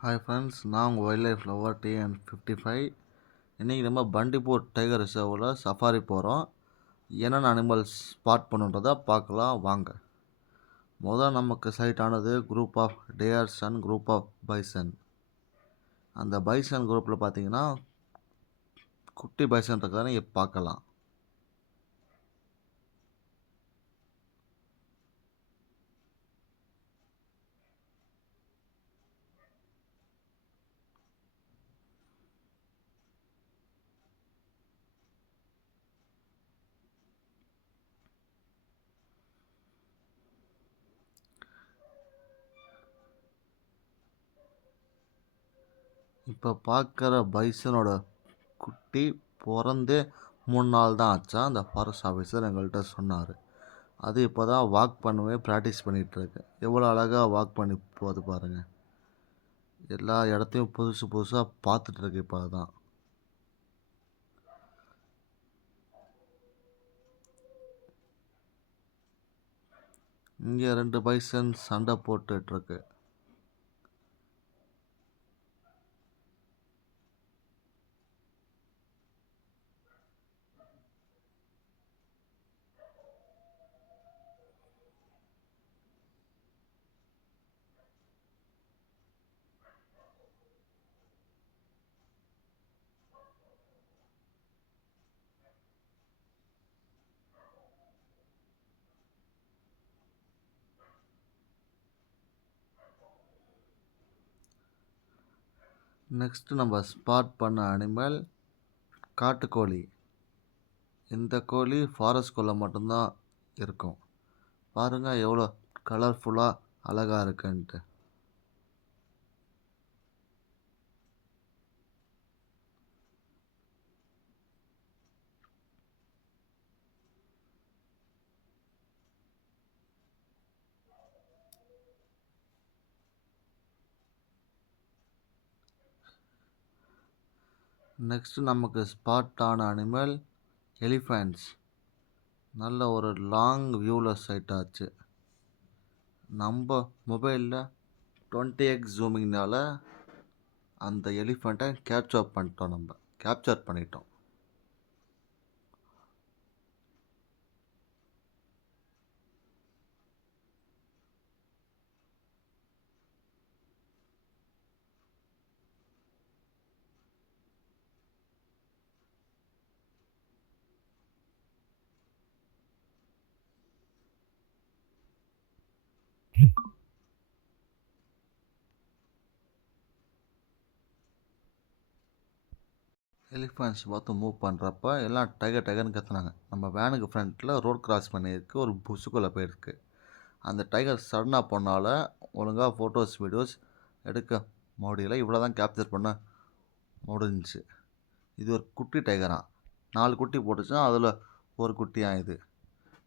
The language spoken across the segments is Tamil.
ஹாய் ஃப்ரெண்ட்ஸ், நான் உங்கள் வைல்ட் லைஃப் லவர் TN55. இன்றைக்கி நம்ம பண்டிப்பூர் டைகர் ரிசர்வில் சஃபாரி போகிறோம். என்னென்ன அனிமல்ஸ் ஸ்பாட் பண்ணுன்றதை பார்க்கலாம் வாங்க. முதல் நமக்கு சைட் ஆனது group of deers and group of bison. அந்த பைசன் குரூப்பில் பார்த்தீங்கன்னா குட்டி பைசன் இருக்கிறத நீங்கள் பார்க்கலாம். இப்போ பார்க்குற பைசனோட குட்டி பிறந்தே 3 நாள் தான் ஆச்சா. அந்த ஃபாரஸ்ட் ஆஃபீஸர் எங்கள்கிட்ட சொன்னார். அது இப்போ தான் வாக் பண்ணவே ப்ராக்டிஸ் பண்ணிகிட்ருக்கு. எவ்வளோ அழகாக வாக் பண்ணி போகுது பாருங்கள். எல்லா இடத்தையும் புதுசு புதுசாக பார்த்துட்ருக்கு. இப்போ தான் இங்கே 2 பைசன் சண்டை போட்டுட்ருக்கு. நெக்ஸ்ட்டு நம்ம ஸ்பாட் பண்ண அனிமல் காட்டுக்கோழி. இந்த கோழி ஃபாரஸ்ட்குள்ளே மட்டும்தான் இருக்கும். பாருங்கள் எவ்வளோ கலர்ஃபுல்லாக அழகாக இருக்குன்ட்டு. நெக்ஸ்ட்டு நமக்கு ஸ்பாட் ஆன அனிமல் எலிஃபண்ட்ஸ். நல்ல ஒரு லாங் வியூவில் சைட் ஆச்சு. நம்ம மொபைலில் 20x ஜூமிங்னால் அந்த எலிஃபண்ட்டை கேப்சர் பண்ணிட்டோம். எலிஃபண்ட்ஸ் பார்த்து மூவ் பண்ணுறப்ப எல்லாம் டைகர்னு கத்துனாங்க. நம்ம வேனுக்கு ஃப்ரண்ட்டில் ரோட் கிராஸ் பண்ணியிருக்கு, ஒரு புஷுக்குள்ளே போயிருக்கு. அந்த டைகர் சடனாக போனால ஒழுங்காக ஃபோட்டோஸ் வீடியோஸ் எடுக்க முடியல. இவ்வளோ தான் கேப்சர் பண்ண முடிஞ்சிச்சு. இது ஒரு குட்டி டைகரா, 4 குட்டி போட்டுச்சுன்னா அதில் ஒரு குட்டியாக இது.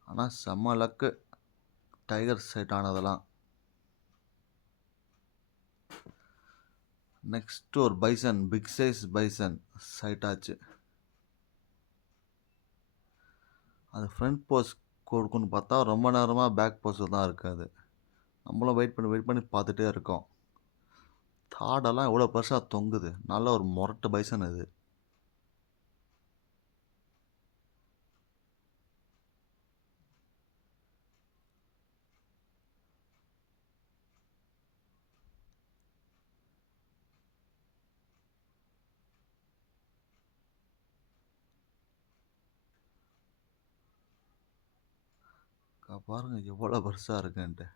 ஆனால் செம்ம லக்கு டைகர் சைட் ஆனதெல்லாம். நெக்ஸ்ட்டு ஒரு bison, big size bison sight ஆச்சு. அது ஃப்ரண்ட் போஸ் கொடுக்குன்னு பார்த்தா ரொம்ப நேரமாக பேக் போஸில் தான் இருக்காது. நம்மளும் வெயிட் பண்ணி பார்த்துட்டே இருக்கோம். தாடெல்லாம் எவ்வளோ பெருசாக தொங்குது. நல்ல ஒரு மொரட்டு பைசன் இது. பாருங்கள் எவ்வளோ பெருசாக இருக்குன்ட்டு.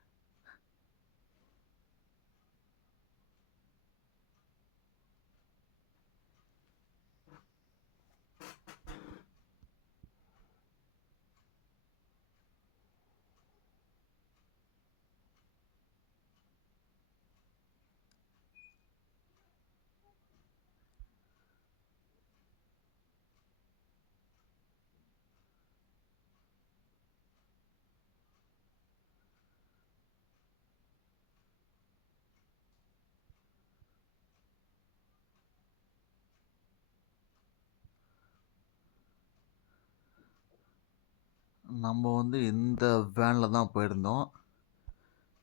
நம்ம இந்த வேனில் தான் போயிருந்தோம்.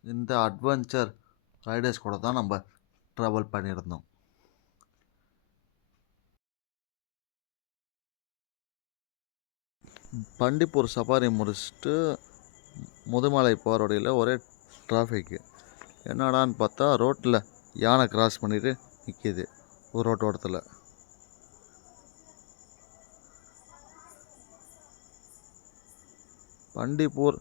இந்த அட்வென்ச்சர் ரைடர்ஸ் கூட தான் நம்ம ட்ராவல் பண்ணியிருந்தோம். பண்டிப்பூர் சஃபாரி முடிச்சுட்டு முதுமலை போகிற வழியில் ஒரே டிராஃபிக்கு. என்னடான்னு பார்த்தா ரோட்டில் யானை கிராஸ் பண்ணிட்டு நிற்கிது ஒரு ரோட்டோரத்தில். பண்டிப்பூர்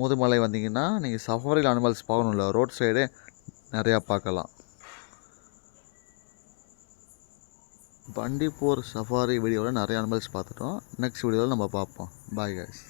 முதுமலை வந்தீங்கன்னா நீங்கள் சஃபாரியில் அனிமல்ஸ் பார்க்கணும்ல, ரோட் சைடே நிறையா பார்க்கலாம். பண்டிப்பூர் சஃபாரி வீடியோவில் நிறைய அனிமல்ஸ் பார்த்துட்டோம். நெக்ஸ்ட் வீடியோவில் நம்ம பார்ப்போம். Bye guys.